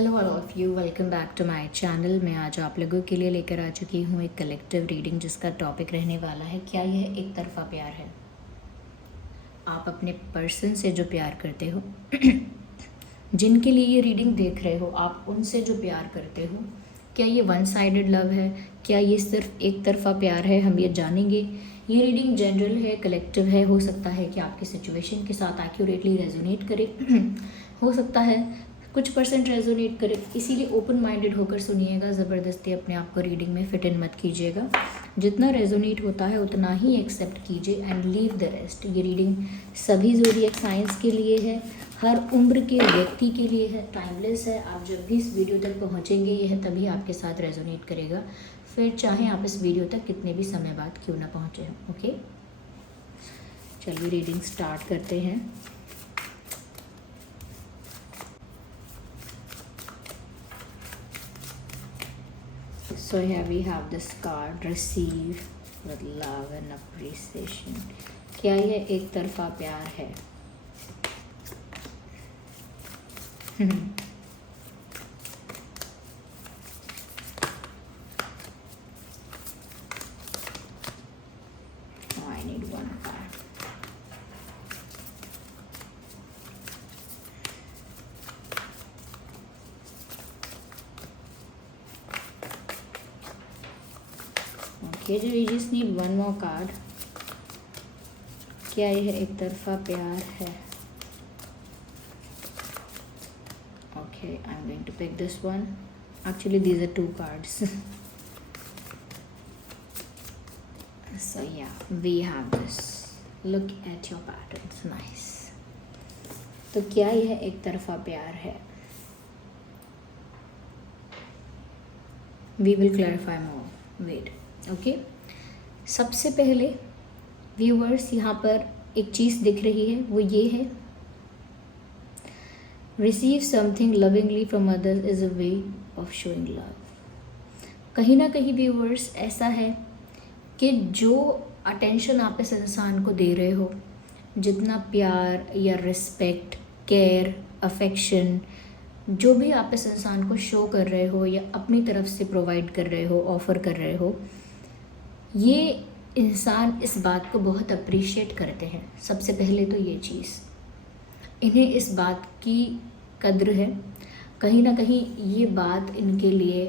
Hello all of you, welcome back to my channel. मैं आज आप लोगों के लिए लेकर आ चुकी हूँ एक कलेक्टिव रीडिंग जिसका टॉपिक रहने वाला है क्या यह एक तरफा प्यार है। आप अपने पर्सन से जो प्यार करते हो जिनके लिए ये रीडिंग देख रहे हो, आप उनसे जो प्यार करते हो, क्या ये वन साइडेड लव है, क्या ये सिर्फ एक तरफा प्यार है, हम ये जानेंगे। ये रीडिंग जनरल है, कलेक्टिव है। हो सकता है कि आपकी सिचुएशन के साथ एक्यूरेटली रेजोनेट करे हो सकता है कुछ परसेंट रेजोनेट करे, इसीलिए ओपन माइंडेड होकर सुनिएगा। ज़बरदस्ती अपने आप को रीडिंग में फिट इन मत कीजिएगा। जितना रेजोनेट होता है उतना ही एक्सेप्ट कीजिए एंड लीव द रेस्ट। ये रीडिंग सभी ज़ोडिएक साइंस के लिए है, हर उम्र के व्यक्ति के लिए है, टाइमलेस है। आप जब भी इस वीडियो तक पहुँचेंगे यह तभी आपके साथ रेजोनेट करेगा, फिर चाहे आप इस वीडियो तक कितने भी समय बाद क्यों ना पहुँचे हों। ओके, चलिए रीडिंग स्टार्ट करते हैं। So here we have this card, receive with love and appreciation. क्या ये एक तरफा प्यार है? I need one card. Okay, we just need one more card. क्या यह एक तरफा प्यार है? Okay, I'm going to pick this one. Actually, these are two cards. So yeah, we have this. Look at your patterns. Nice. तो क्या यह एक तरफा प्यार है? We will clarify more. Wait. Okay, सबसे पहले व्यूअर्स यहाँ पर एक चीज़ दिख रही है, वो ये है receive something lovingly from others is a way of showing love. कहीं ना कहीं व्यूअर्स ऐसा है कि जो अटेंशन आप इस इंसान को दे रहे हो, जितना प्यार या रिस्पेक्ट, केयर, अफेक्शन जो भी आप इस इंसान को शो कर रहे हो या अपनी तरफ से प्रोवाइड कर रहे हो, ऑफ़र कर रहे हो, ये इंसान इस बात को बहुत अप्रिशिएट करते हैं। सबसे पहले तो ये चीज़, इन्हें इस बात की कद्र है। कहीं ना कहीं ये बात इनके लिए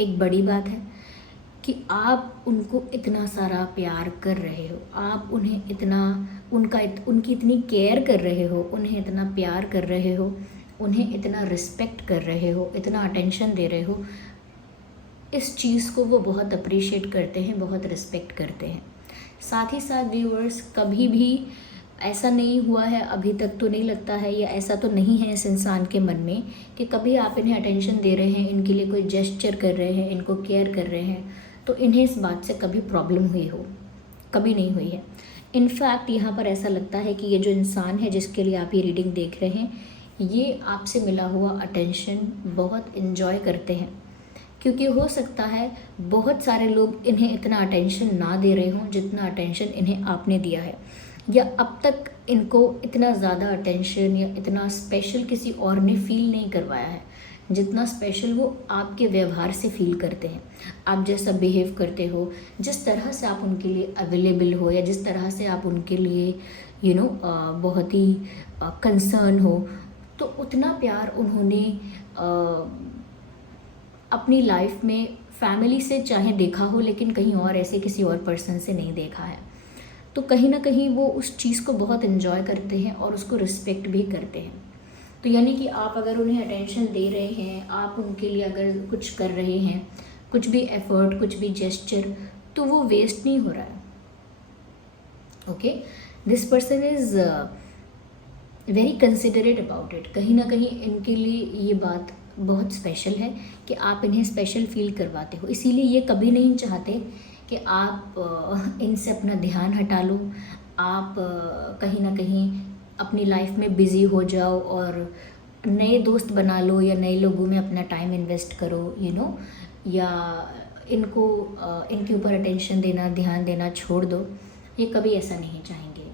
एक बड़ी बात है कि आप उनको इतना सारा प्यार कर रहे हो, आप उन्हें इतना उनकी इतनी केयर कर रहे हो, उन्हें इतना प्यार कर रहे हो, उन्हें इतना रिस्पेक्ट कर रहे हो, इतना अटेंशन दे रहे हो। इस चीज़ को वो बहुत अप्रिशिएट करते हैं, बहुत रिस्पेक्ट करते हैं। साथ ही साथ व्यूअर्स, कभी भी ऐसा नहीं हुआ है अभी तक, तो नहीं लगता है या ऐसा तो नहीं है इस इंसान के मन में कि कभी आप इन्हें अटेंशन दे रहे हैं, इनके लिए कोई जेस्चर कर रहे हैं, इनको केयर कर रहे हैं, तो इन्हें इस बात से कभी प्रॉब्लम हुई हो, कभी नहीं हुई है। इनफैक्ट यहाँ पर ऐसा लगता है कि ये जो इंसान है जिसके लिए आप ये रीडिंग देख रहे हैं, ये आपसे मिला हुआ अटेंशन बहुत इन्जॉय करते हैं, क्योंकि हो सकता है बहुत सारे लोग इन्हें इतना अटेंशन ना दे रहे हों जितना अटेंशन इन्हें आपने दिया है, या अब तक इनको इतना ज़्यादा अटेंशन या इतना स्पेशल किसी और ने फील नहीं करवाया है जितना स्पेशल वो आपके व्यवहार से फील करते हैं। आप जैसा बिहेव करते हो, जिस तरह से आप उनके लिए अवेलेबल हो, या जिस तरह से आप उनके लिए बहुत ही कंसर्न हो, तो उतना प्यार उन्होंने अपनी लाइफ में फैमिली से चाहे देखा हो, लेकिन कहीं और ऐसे किसी और पर्सन से नहीं देखा है। तो कहीं ना कहीं वो उस चीज़ को बहुत इन्जॉय करते हैं और उसको रिस्पेक्ट भी करते हैं। तो यानी कि आप अगर उन्हें अटेंशन दे रहे हैं, आप उनके लिए अगर कुछ कर रहे हैं, कुछ भी एफर्ट, कुछ भी जेस्चर, तो वो वेस्ट नहीं हो रहा है। Okay, this person is very considerate about it. कहीं ना कहीं इनके लिए ये बात बहुत स्पेशल है कि आप इन्हें स्पेशल फील करवाते हो, इसीलिए ये कभी नहीं चाहते कि आप इनसे अपना ध्यान हटा लो, आप कहीं ना कहीं अपनी लाइफ में बिज़ी हो जाओ और नए दोस्त बना लो या नए लोगों में अपना टाइम इन्वेस्ट करो, या इनको इनके ऊपर अटेंशन देना, ध्यान देना छोड़ दो। ये कभी ऐसा नहीं चाहेंगे,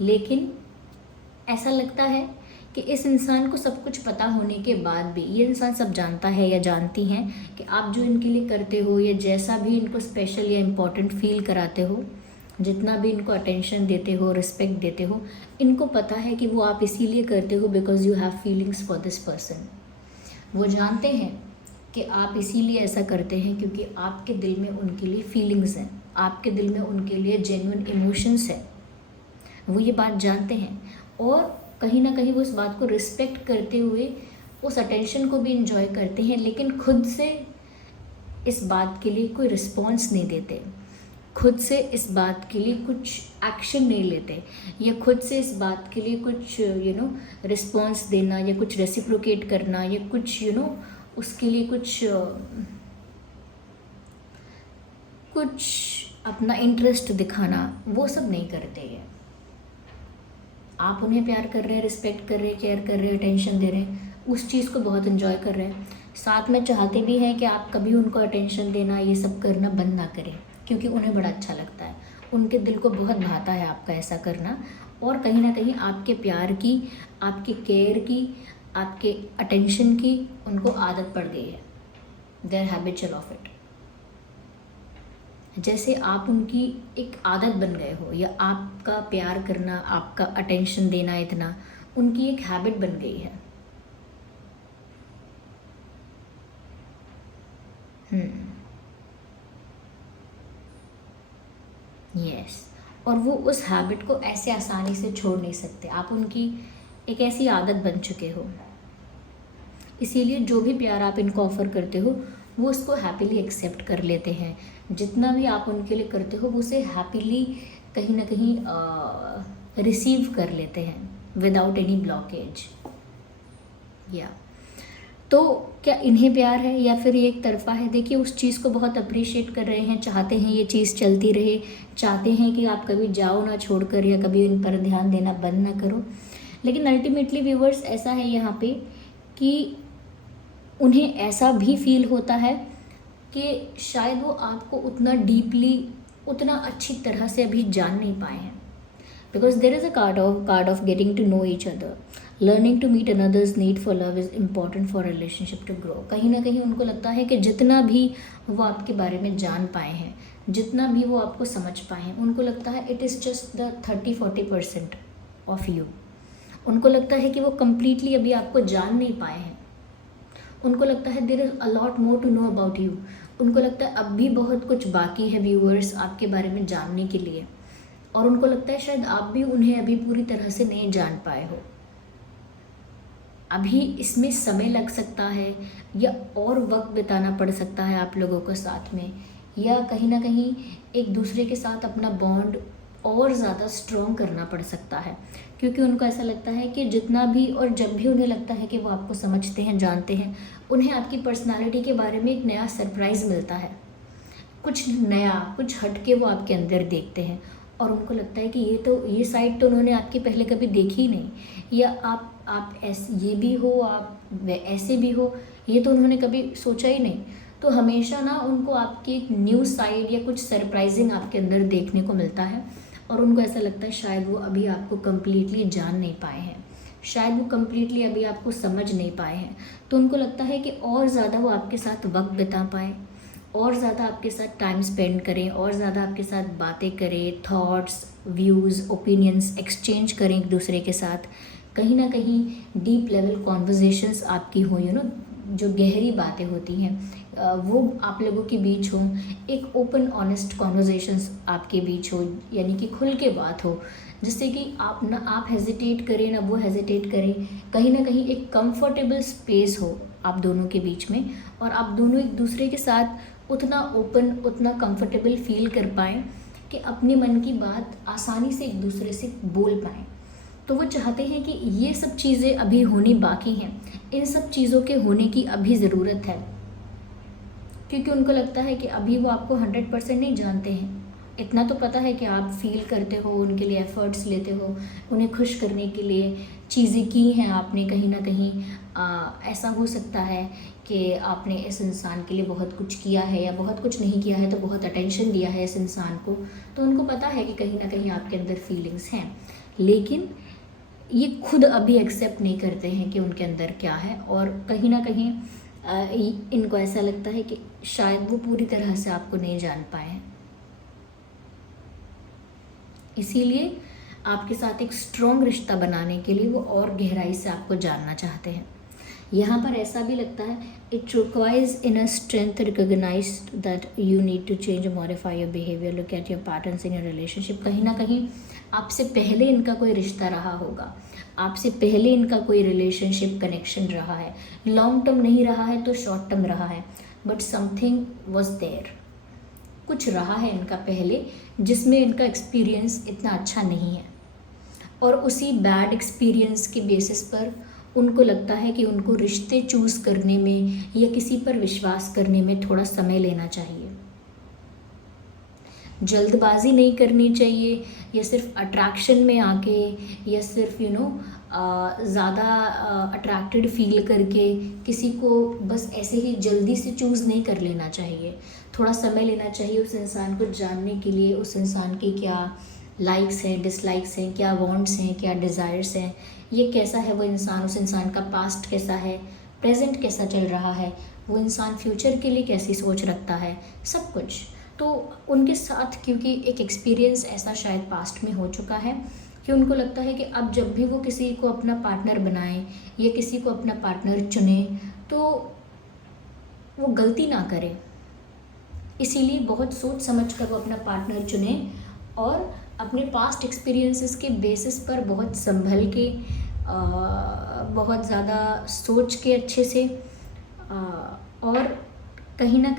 लेकिन ऐसा लगता है कि इस इंसान को सब कुछ पता होने के बाद भी, ये इंसान सब जानता है या जानती हैं कि आप जो इनके लिए करते हो या जैसा भी इनको स्पेशल या इम्पोर्टेंट फील कराते हो, जितना भी इनको अटेंशन देते हो, रिस्पेक्ट देते हो, इनको पता है कि वो आप इसीलिए करते हो because you have feelings for this person. वो जानते हैं कि आप इसीलिए ऐसा करते हैं क्योंकि आपके दिल में उनके लिए फीलिंग्स हैं, आपके दिल में उनके लिए जेन्युइन इमोशंस हैं। वो ये बात जानते हैं और कहीं ना कहीं वो इस बात को रिस्पेक्ट करते हुए उस अटेंशन को भी इंजॉय करते हैं, लेकिन खुद से इस बात के लिए कोई रिस्पॉन्स नहीं देते, खुद से इस बात के लिए कुछ एक्शन नहीं लेते, या खुद से इस बात के लिए कुछ रिस्पॉन्स देना या कुछ रेसिप्रोकेट करना या कुछ उसके लिए कुछ अपना इंटरेस्ट दिखाना, वो सब नहीं करते हैं। आप उन्हें प्यार कर रहे हैं, रिस्पेक्ट कर रहे हैं, केयर कर रहे हैं, अटेंशन दे रहे हैं, उस चीज़ को बहुत एंजॉय कर रहे हैं, साथ में चाहते भी हैं कि आप कभी उनको अटेंशन देना, ये सब करना बंद ना करें, क्योंकि उन्हें बड़ा अच्छा लगता है, उनके दिल को बहुत भाता है आपका ऐसा करना। और कहीं ना कहीं आपके प्यार की, आपके केयर की, आपके अटेंशन की उनको आदत पड़ गई है, they are habitual of it. जैसे आप उनकी एक आदत बन गए हो, या आपका प्यार करना, आपका अटेंशन देना इतना उनकी एक हैबिट बन गई है। यस, और वो उस हैबिट को ऐसे आसानी से छोड़ नहीं सकते, आप उनकी एक ऐसी आदत बन चुके हो। इसीलिए जो भी प्यार आप इनको ऑफ़र करते हो वो उसको हैप्पीली एक्सेप्ट कर लेते हैं, जितना भी आप उनके लिए करते हो वो उसे हैप्पीली कहीं ना कहीं रिसीव कर लेते हैं विदाउट एनी ब्लॉकेज। या तो क्या इन्हें प्यार है या फिर ये एक तरफा है? देखिए, उस चीज़ को बहुत अप्रिशिएट कर रहे हैं, चाहते हैं ये चीज़ चलती रहे, चाहते हैं कि आप कभी जाओ ना छोड़कर, या कभी इन पर ध्यान देना बंद ना करो। लेकिन अल्टीमेटली व्यूवर्स ऐसा है यहाँ पे कि उन्हें ऐसा भी फील होता है कि शायद वो आपको उतना डीपली, उतना अच्छी तरह से अभी जान नहीं पाए हैं, because there is a card of getting to know each other, learning to meet another's need for love is important for relationship to grow. कहीं ना कहीं उनको लगता है कि जितना भी वो आपके बारे में जान पाए हैं, जितना भी वो आपको समझ पाए हैं, उनको लगता है it is just the 30-40% of you. उनको लगता है कि वो कम्प्लीटली अभी आपको जान नहीं पाए हैं, उनको लगता है there is a lot more to know about you. उनको लगता है अब भी बहुत कुछ बाकी है व्यूअर्स आपके बारे में जानने के लिए, और उनको लगता है शायद आप भी उन्हें अभी पूरी तरह से नहीं जान पाए हो, अभी इसमें समय लग सकता है, या और वक्त बिताना पड़ सकता है आप लोगों को साथ में, या कहीं ना कहीं एक दूसरे के साथ अपना बॉन्ड और ज़्यादा स्ट्रॉन्ग करना पड़ सकता है, क्योंकि उनको ऐसा लगता है कि जितना भी और जब भी उन्हें लगता है कि वो आपको समझते हैं, जानते हैं, उन्हें आपकी पर्सनालिटी के बारे में एक नया सरप्राइज़ मिलता है, कुछ नया, कुछ हटके वो आपके अंदर देखते हैं, और उनको लगता है कि ये साइड तो उन्होंने आपकी पहले कभी देखी ही नहीं, या आप ऐसे ये भी हो, आप ऐसे भी हो, ये तो उन्होंने कभी सोचा ही नहीं। तो हमेशा ना उनको आपकी एक न्यू साइड या कुछ सरप्राइजिंग आपके अंदर देखने को मिलता है, और उनको ऐसा लगता है शायद वो अभी आपको कम्प्लीटली जान नहीं पाए हैं, शायद वो कम्प्लीटली अभी आपको समझ नहीं पाए हैं। तो उनको लगता है कि और ज़्यादा वो आपके साथ वक्त बिता पाएँ, और ज़्यादा आपके साथ टाइम स्पेंड करें, और ज़्यादा आपके साथ बातें करें, थॉट्स, व्यूज़, ओपिनियंस एक्सचेंज करें एक दूसरे के साथ, कहीं ना कहीं डीप लेवल कॉन्वर्जेशंस आपकी हो, जो गहरी बातें होती हैं वो आप लोगों के बीच हो, एक ओपन ऑनेस्ट कॉन्वर्जेशंस आपके बीच हो, यानी कि खुल के बात हो, जिससे कि आप हेजिटेट करें ना वो हेजिटेट करें, कहीं ना कहीं एक कंफर्टेबल स्पेस हो आप दोनों के बीच में, और आप दोनों एक दूसरे के साथ उतना ओपन, उतना कंफर्टेबल फील कर पाएँ कि अपने मन की बात आसानी से एक दूसरे से बोल पाएँ। तो वो चाहते हैं कि ये सब चीज़ें अभी होनी बाकी हैं, इन सब चीज़ों के होने की अभी ज़रूरत है, क्योंकि उनको लगता है कि अभी वो आपको 100% नहीं जानते हैं। इतना तो पता है कि आप फील करते हो, उनके लिए एफ़र्ट्स लेते हो, उन्हें खुश करने के लिए चीज़ें की हैं आपने, कहीं ना कहीं ऐसा हो सकता है कि आपने इस इंसान के लिए बहुत कुछ किया है, या बहुत कुछ नहीं किया है तो बहुत अटेंशन दिया है इस इंसान को। तो उनको पता है कि कहीं ना कहीं आपके अंदर फीलिंग्स हैं, लेकिन ये खुद अभी एक्सेप्ट नहीं करते हैं कि उनके अंदर क्या है, और कहीं ना कहीं इनको ऐसा लगता है कि शायद वो पूरी तरह से आपको नहीं जान पाए हैं। इसीलिए आपके साथ एक स्ट्रॉन्ग रिश्ता बनाने के लिए वो और गहराई से आपको जानना चाहते हैं। यहाँ पर ऐसा भी लगता है, it requires inner strength recognise that you need to change और modify your behaviour, look at your patterns in your relationship. कहीं ना कहीं आपसे पहले इनका कोई रिश्ता रहा होगा, आपसे पहले इनका कोई रिलेशनशिप कनेक्शन रहा है, लॉन्ग टर्म नहीं रहा है तो शॉर्ट टर्म रहा है, बट समथिंग वॉज देयर, कुछ रहा है इनका पहले जिसमें इनका एक्सपीरियंस इतना अच्छा नहीं है, और उसी बैड एक्सपीरियंस के बेसिस पर उनको लगता है कि उनको रिश्ते चूज़ करने में या किसी पर विश्वास करने में थोड़ा समय लेना चाहिए, जल्दबाजी नहीं करनी चाहिए, या सिर्फ अट्रैक्शन में आके या सिर्फ ज़्यादा अट्रैक्टेड फील करके किसी को बस ऐसे ही जल्दी से चूज़ नहीं कर लेना चाहिए। थोड़ा समय लेना चाहिए उस इंसान को जानने के लिए, उस इंसान की क्या लाइक्स हैं, डिसलाइक्स हैं, क्या वांट्स हैं, क्या डिज़ायर्स हैं, ये कैसा है वो इंसान, उस इंसान का पास्ट कैसा है, प्रेजेंट कैसा चल रहा है, वो इंसान फ्यूचर के लिए कैसी सोच रखता है, सब कुछ। तो उनके साथ क्योंकि एक एक्सपीरियंस ऐसा शायद पास्ट में हो चुका है कि उनको लगता है कि अब जब भी वो किसी को अपना पार्टनर बनाए या किसी को अपना पार्टनर चुने तो वो गलती ना करे, इसीलिए बहुत सोच समझ कर वो अपना पार्टनर चुने और अपने पास्ट एक्सपीरियंसेस के बेसिस पर बहुत संभल के बहुत ज़्यादा सोच के अच्छे से और कहीं ना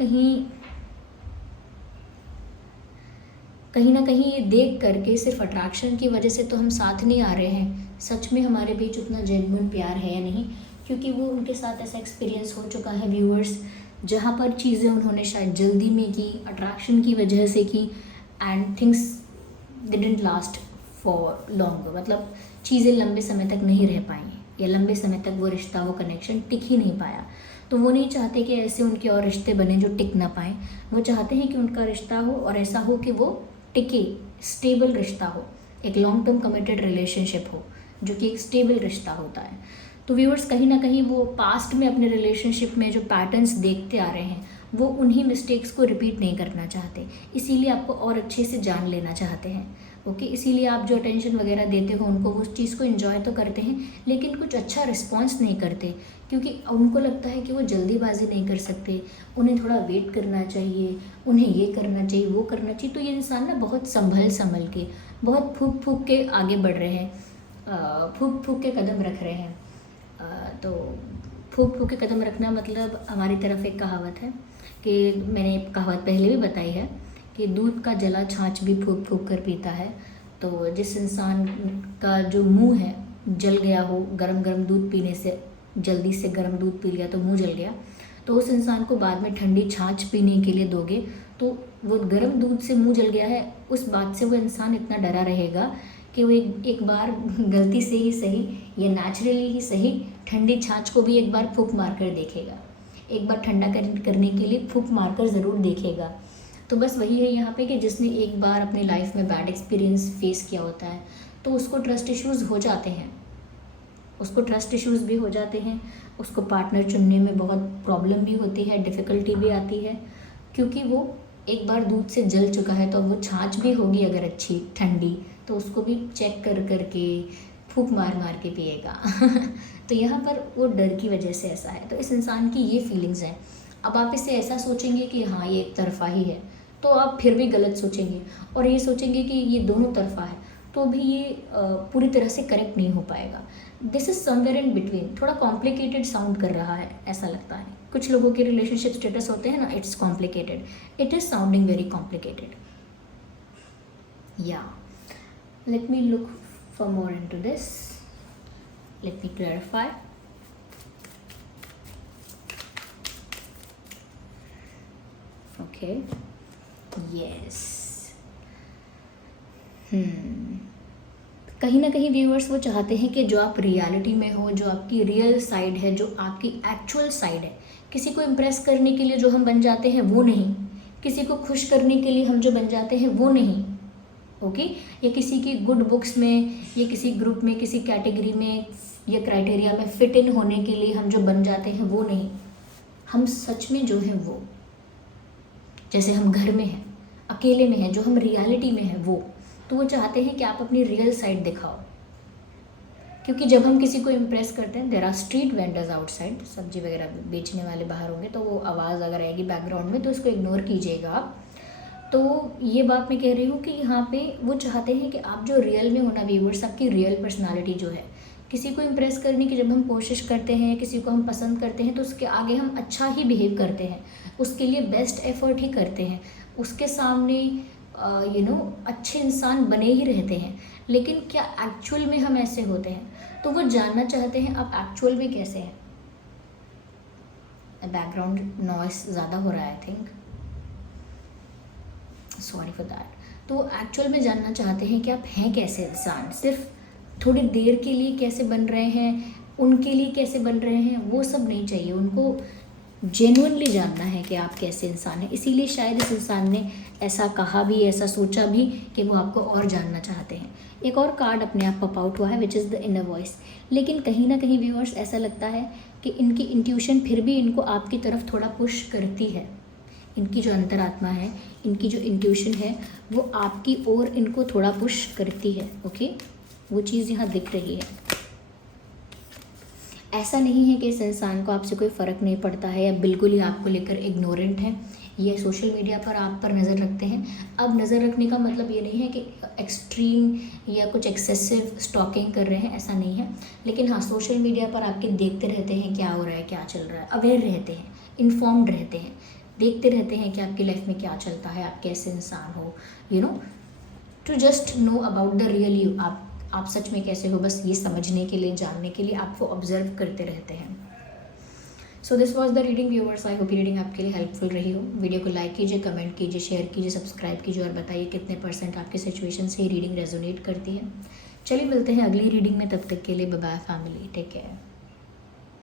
कहीं ये देख करके सिर्फ अट्रैक्शन की वजह से तो हम साथ नहीं आ रहे हैं, सच में हमारे बीच उतना जेन्युइन प्यार है या नहीं, क्योंकि वो उनके साथ ऐसा एक्सपीरियंस हो चुका है व्यूअर्स, जहाँ पर चीज़ें उन्होंने शायद जल्दी में की, अट्रैक्शन की वजह से की, and things didn't last for long, मतलब चीज़ें लंबे समय तक नहीं रह पाई या लंबे समय तक वो रिश्ता, वो कनेक्शन टिक ही नहीं पाया। तो वो नहीं चाहते कि ऐसे उनके और रिश्ते बने जो टिक ना पाएँ, वो चाहते हैं कि उनका रिश्ता हो और ऐसा हो कि वो टिके, स्टेबल रिश्ता हो, एक लॉन्ग टर्म कमिटेड रिलेशनशिप हो जो कि एक स्टेबल रिश्ता होता है। तो व्यूअर्स कहीं ना कहीं वो पास्ट में अपने रिलेशनशिप में जो पैटर्न्स देखते आ रहे हैं वो उन्हीं मिस्टेक्स को रिपीट नहीं करना चाहते, इसीलिए आपको और अच्छे से जान लेना चाहते हैं। ओके, इसीलिए आप जो अटेंशन वगैरह देते हो उनको, वो उस चीज़ को एंजॉय तो करते हैं लेकिन कुछ अच्छा रिस्पॉन्स नहीं करते, क्योंकि उनको लगता है कि वो जल्दीबाजी नहीं कर सकते, उन्हें थोड़ा वेट करना चाहिए, उन्हें ये करना चाहिए, वो करना चाहिए। तो ये इंसान ना बहुत संभल के, बहुत फूक फूक के आगे बढ़ रहे हैं, फूक फूक के कदम रख रहे हैं। तो फूक फूक के कदम रखना मतलब हमारी तरफ एक कहावत है कि मैंने कहावत पहले भी बताई है कि दूध का जला छाछ भी फूक फूक कर पीता है। तो जिस इंसान का जो मुंह है जल गया हो, गरम गरम दूध पीने से, जल्दी से गरम दूध पी लिया तो मुंह जल गया, तो उस इंसान को बाद में ठंडी छाछ पीने के लिए दोगे तो वो गरम दूध से मुंह जल गया है, उस बात से वो इंसान इतना डरा रहेगा कि वो एक बार गलती से ही सही या नेचुरली ही सही ठंडी छाछ को भी एक बार फूंक मार कर देखेगा, एक बार ठंडा करने के लिए फूंक मार कर ज़रूर देखेगा। तो बस वही है यहाँ पे कि जिसने एक बार अपनी लाइफ में बैड एक्सपीरियंस फेस किया होता है तो उसको ट्रस्ट इश्यूज़ हो जाते हैं, भी हो जाते हैं, उसको पार्टनर चुनने में बहुत प्रॉब्लम भी होती है, डिफ़िकल्टी भी आती है, क्योंकि वो एक बार दूध से जल चुका है। तो वो छाछ भी होगी अगर अच्छी ठंडी तो उसको भी चेक कर के फूंक मार के पिएगा तो यहाँ पर वो डर की वजह से ऐसा है। तो इस इंसान की ये फीलिंग्स हैं। अब आप इसे ऐसा सोचेंगे कि हाँ ये एक तरफा ही है तो आप फिर भी गलत सोचेंगे, और ये सोचेंगे कि ये दोनों तरफा है तो भी ये पूरी तरह से करेक्ट नहीं हो पाएगा। This is somewhere in between, थोड़ा कॉम्प्लिकेटेड साउंड कर रहा है ऐसा लगता है। कुछ लोगों के रिलेशनशिप स्टेटस होते हैं ना, it's complicated, it is sounding very complicated. या let me look for more into this, let me clarify. Okay, yes. कहीं ना कहीं व्यूअर्स वो चाहते हैं कि जो आप रियलिटी में हो, जो आपकी रियल साइड है, जो आपकी एक्चुअल साइड है, किसी को इम्प्रेस करने के लिए जो हम बन जाते हैं वो नहीं, किसी को खुश करने के लिए हम जो बन जाते हैं वो नहीं। ओके, या किसी की गुड बुक्स में या किसी ग्रुप में किसी कैटेगरी में या क्राइटेरिया में फिट इन होने के लिए हम जो बन जाते हैं वो नहीं, हम सच में जो हैं वो, जैसे हम घर में हैं, अकेले में हैं, जो हम रियलिटी में हैं वो, तो वो चाहते हैं कि आप अपनी रियल साइड दिखाओ। क्योंकि जब हम किसी को इम्प्रेस करते हैं, there are street vendors outside, सब्जी वगैरह बेचने वाले बाहर होंगे, तो वो आवाज़ अगर आएगी बैकग्राउंड में तो उसको इग्नोर कीजिएगा आप। तो ये बात मैं कह रही हूँ कि यहाँ पे वो चाहते हैं कि आप जो रियल में होना व्यूवर्स, आपकी रियल पर्सनालिटी जो है, किसी को इम्प्रेस करने की जब हम कोशिश करते हैं, किसी को हम पसंद करते हैं, तो उसके आगे हम अच्छा ही बिहेव करते हैं, उसके लिए बेस्ट एफर्ट ही करते हैं, उसके सामने अच्छे इंसान बने ही रहते हैं। लेकिन क्या एक्चुअल में हम ऐसे होते हैं? तो वो जानना चाहते हैं आप एक्चुअल में कैसे हैं। बैकग्राउंड नॉइस ज़्यादा हो रहा है, I think, sorry for that. तो एक्चुअल में जानना चाहते हैं कि आप हैं कैसे इंसान, सिर्फ थोड़ी देर के लिए कैसे बन रहे हैं, उनके लिए कैसे बन रहे हैं, वो सब नहीं चाहिए उनको। जेन्युइनली जानना है कि आप कैसे इंसान हैं। इसीलिए शायद इस इंसान ने ऐसा कहा भी, ऐसा सोचा भी कि वो आपको और जानना चाहते हैं। एक और कार्ड अपने आप पॉप आउट हुआ है, which is the inner voice. लेकिन कहीं ना कहीं व्यूअर्स ऐसा लगता है कि इनकी इंट्यूशन फिर भी इनको आपकी तरफ थोड़ा पुश करती है। इनकी जो अंतरात्मा है, इनकी जो इंट्यूशन है, वो आपकी ओर इनको थोड़ा पुश करती है। ओके, वो चीज़ यहाँ दिख रही है। ऐसा नहीं है कि इस इंसान को आपसे कोई फ़र्क नहीं पड़ता है या बिल्कुल ही आपको लेकर इग्नोरेंट है, ये सोशल मीडिया पर आप पर नज़र रखते हैं। अब नज़र रखने का मतलब ये नहीं है कि एक्सट्रीम या कुछ एक्सेसिव स्टॉकिंग कर रहे हैं, ऐसा नहीं है। लेकिन हाँ, सोशल मीडिया पर आपके देखते रहते हैं क्या हो रहा है, क्या चल रहा है, अवेयर रहते हैं, इन्फॉर्म्ड रहते हैं, देखते रहते हैं कि आपकी लाइफ में क्या चलता है, आप कैसे इंसान हो, to just know about the real you. आप सच में कैसे हो, बस ये समझने के लिए, जानने के लिए आपको ऑब्जर्व करते रहते हैं। So this was the reading viewers. I hope ये रीडिंग आपके लिए हेल्पफुल रही हो। वीडियो को लाइक कीजिए, कमेंट कीजिए, शेयर कीजिए, सब्सक्राइब कीजिए और बताइए कितने % आपकी सिचुएशन से ये रीडिंग रेजोनेट करती है। चलिए मिलते हैं अगली रीडिंग में, तब तक के लिए bye bye family, take care.